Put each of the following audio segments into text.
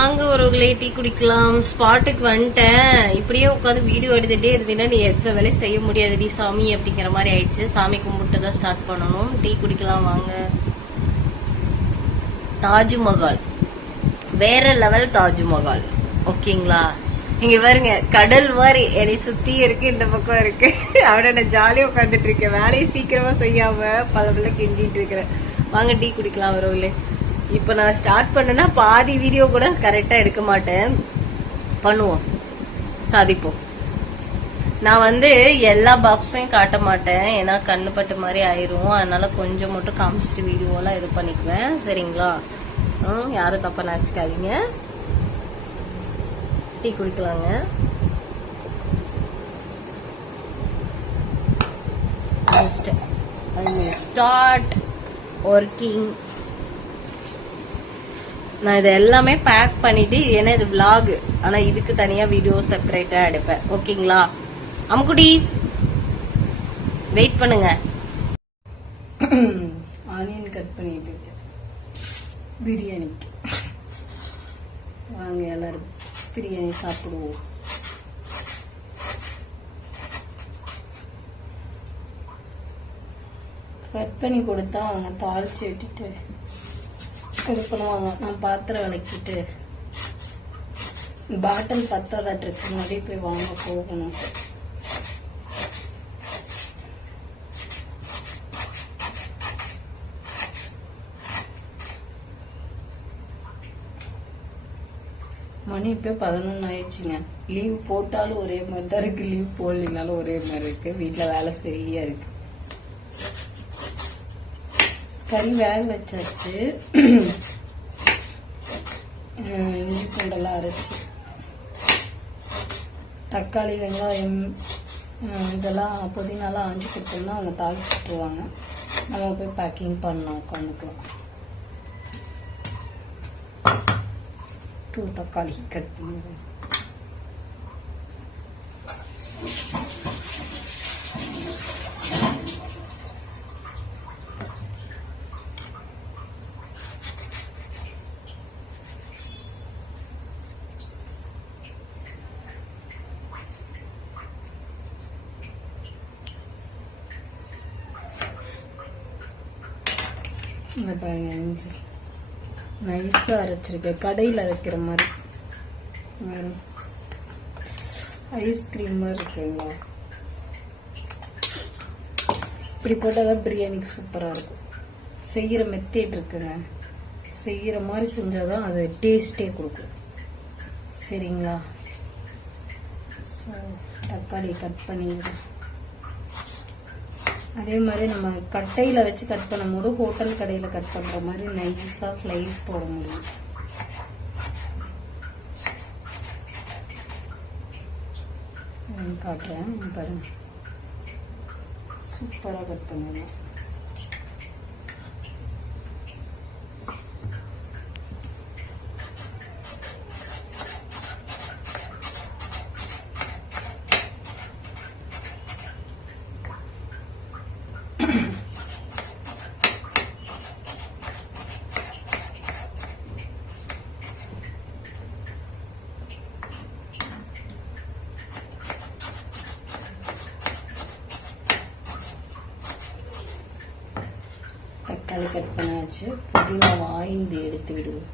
வாங்க ஒருவர்களே டீ குடிக்கலாம். ஸ்பாட்டுக்கு வந்துட்டேன். இப்படியே உட்காந்து வீடியோ எடுத்துட்டே இருந்தீங்கன்னா நீ எந்த வேலையும் செய்ய முடியாதுடி சாமி அப்படிங்கிற மாதிரி ஆயிடுச்சு. சாமி கும்பிட்டு தான் ஸ்டார்ட் பண்ணணும். டீ குடிக்கலாம் வாங்க. தாஜ்மஹால் வேற லெவல் தாஜ்மஹால். ஓகேங்களா? இங்க பாருங்க, கடல் மாதிரி என்னை சுத்தி இருக்கு, இந்த பக்கம் இருக்கு. அவட நான் ஜாலியா உட்காந்துட்டு இருக்கேன். வேலையை சீக்கிரமா செய்யாம பல கெஞ்சிட்டு இருக்கிறேன். வாங்க டீ குடிக்கலாம் ஒருவர்களே. இப்போ நான் ஸ்டார்ட் பண்ணேன்னா பாதி வீடியோ கூட கரெக்டாக எடுக்க மாட்டேன். பண்ணுவோம், சாதிப்போம். நான் எல்லா பாக்ஸையும் காட்ட மாட்டேன், ஏன்னா கண்ணு பட்டு மாதிரி ஆயிரும். அதனால கொஞ்சம் மட்டும் காமிச்சிட்டு வீடியோலாம் இது பண்ணிக்குவேன். சரிங்களா? யாரும் தப்பா நினச்சிக்காதீங்க. டீ குடிக்கலாங்க. Start working. நான் இதை எல்லாமே பேக் பண்ணிட்டு, ஏன்னா இது விலாக், ஆனா இதுக்கு தனியா வீடியோ செப்பரேட்டா எடுப்பேன். ஓகேங்களா? அம்குடீஸ் வெயிட் பண்ணுங்க. ஆனியன் கட் பண்ணிட்டு பிரியாணிக்கு வாங்க எல்லாரும் பிரியாணி சாப்பிடுவோம். கட் பண்ணி கொடுத்தா அவங்க தாளிச்சு விட்டுட்டு கொடுக்கணுவாங்க. நான் பாத்திரம் விளக்கிட்டு பாட்டில் பத்தாதாட்டு இருக்கு, முன்னாடி போய் வாங்க போகணும். மணி இப்போ 11 ஆயிடுச்சுங்க. லீவ் போட்டாலும் ஒரே மாதிரி தான் இருக்கு, லீவ் போடலினாலும் ஒரே மாதிரி இருக்கு. வீட்டில் வேலை சரியா இருக்கு. கறி வேக வச்சாச்சு. இஞ்சி பூண்டெல்லாம் அரைச்சி, தக்காளி வெங்காயம் இதெல்லாம் புதினாலாம் ஆஞ்சி கொடுத்தோம்னா அவங்க தாளிச்சுட்டுருவாங்க. நம்ம போய் பேக்கிங் பண்ணலாம், உட்காந்துக்கலாம். 2 தக்காளி கட் பண்ணுவோம். பாருங்க, இஞ்சி நைஸா அரைச்சிருக்கேன், கடையில் அரைக்கிற மாதிரி. ஐஸ்கிரீம் மாதிரி இருக்குங்களா? இப்படி போட்டாதான் பிரியாணிக்கு சூப்பரா இருக்கும். செய்யற மெத்தேட் இருக்குங்க, செய்யற மாதிரி செஞ்சாதான் அது டேஸ்டே கொடுக்கும். சரிங்களா? ஸோ தக்காளி கட் பண்ணிடுறேன். அதே மாதிரி நம்ம கட்டையில் வச்சு கட் பண்ணும் போது ஹோட்டல் கடையில் கட் பண்ணுற மாதிரி நைஸாக ஸ்லைஸ் போட முடியும். காட்டுறேன் பாருங்க, சூப்பராக கட் பண்ணுவேன். தக்காளி கட் பண்ணாச்சு. புதினா வாய்ந்து எடுத்து விடுவோம்.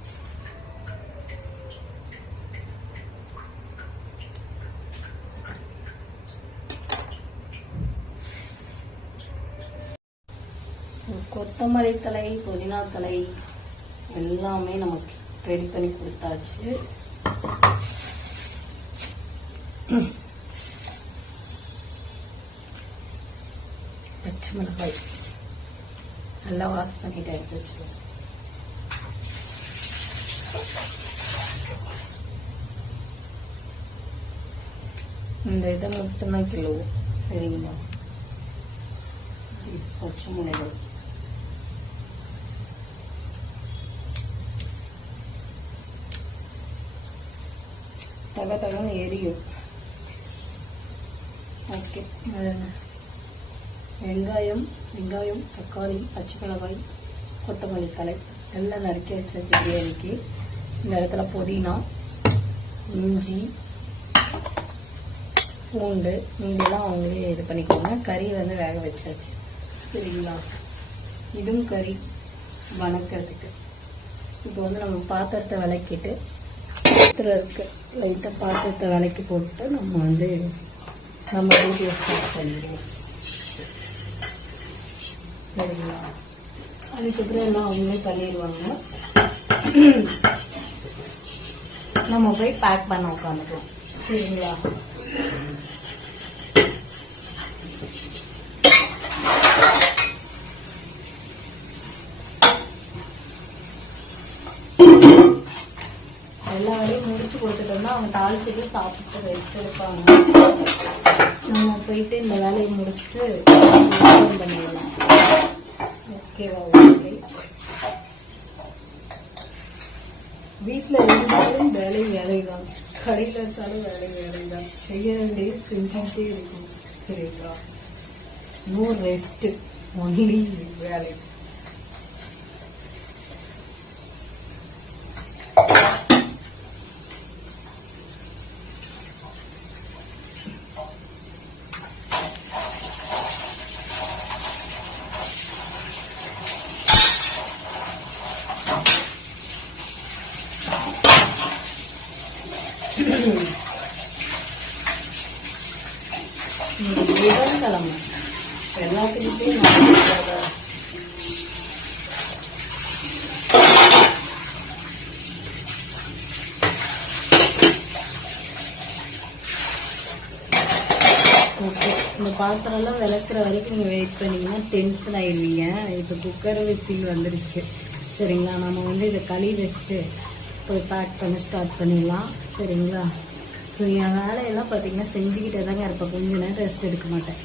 கொத்தமல்லி தழை, புதினா தழை எல்லாமே நமக்கு ரெடி பண்ணி கொடுத்தாச்சு. பச்சை மிளகாய் நல்லா வாஷ் பண்ணிட்டு எடுத்து வச்சுருவோம். இந்த இதை மட்டும்தான் கிலோ. சரிங்களா? பச்சை மிளகாய், தகன்னு எரியும். ஓகே. வெங்காயம், தக்காளி, பச்சை மிளகாய், கொத்தமல்லி தழை எல்லாம் நறுக்கி வச்சாச்சு பிரியாணிக்கு. இந்த இடத்துல புதினா, இஞ்சி, பூண்டு மீதெல்லாம் அவங்களே இது பண்ணிக்கோங்க. கறி வந்து வேக வச்சாச்சு சரிங்களா. இதுவும் கறி வணக்கிறதுக்கு. இப்போ வந்து நம்ம பாத்திரத்தை விளக்கிட்டு இருக்கு லைட்டாக பாத்திரத்தை விளக்கி போட்டு நம்ம வந்து நம்ம வீடியோ ஸ்டார்ட் பண்ணிடுவோம் சரிங்களா. அதுக்கப்புறம் எல்லாம் அவங்களே பண்ணிடுவாங்க. நம்ம போய் பேக் பண்ண உட்காந்துக்கலாம் சரிங்களா. எல்லா வேலையும் முடிச்சு கொடுத்துட்டோம்னா அவங்க தாளிச்சுட்டு சாப்பிட்டு ரெஸ்ட் எடுப்பாங்க. நம்ம போயிட்டு இந்த வேலையை முடிச்சுட்டு பண்ணிடலாம் ஓகேவா. ஓகே, வீட்டில் இருந்தாலும் வேலை தான், கடையில் இருந்தாலும் வேலை தான். செய்ய வேண்டிய செஞ்சுக்கிட்டே இருக்கும் சரிங்களா. நோ ரெஸ்ட், ஒன்லி வேலை. புதன்கிழமை எல்லாத்துக்கிட்டே ஓகே. இந்த பாத்திரம் எல்லாம் விளக்குற வரைக்கும் நீங்க வெயிட் பண்ணீங்கன்னா டென்ஷன் ஆயிடுவீங்க. இப்போ குக்கர் விசில் வந்துருச்சு சரிங்களா. நம்ம வந்து இதை கழுவி வச்சுட்டு போய் பேக் பண்ண ஸ்டார்ட் பண்ணிடலாம் சரிங்களா. ஸோ என் வேலையெல்லாம் பார்த்தீங்கன்னா செஞ்சுக்கிட்டே தாங்க இருப்பேன், கொஞ்ச நேரம் ரெஸ்ட் எடுக்க மாட்டேன்.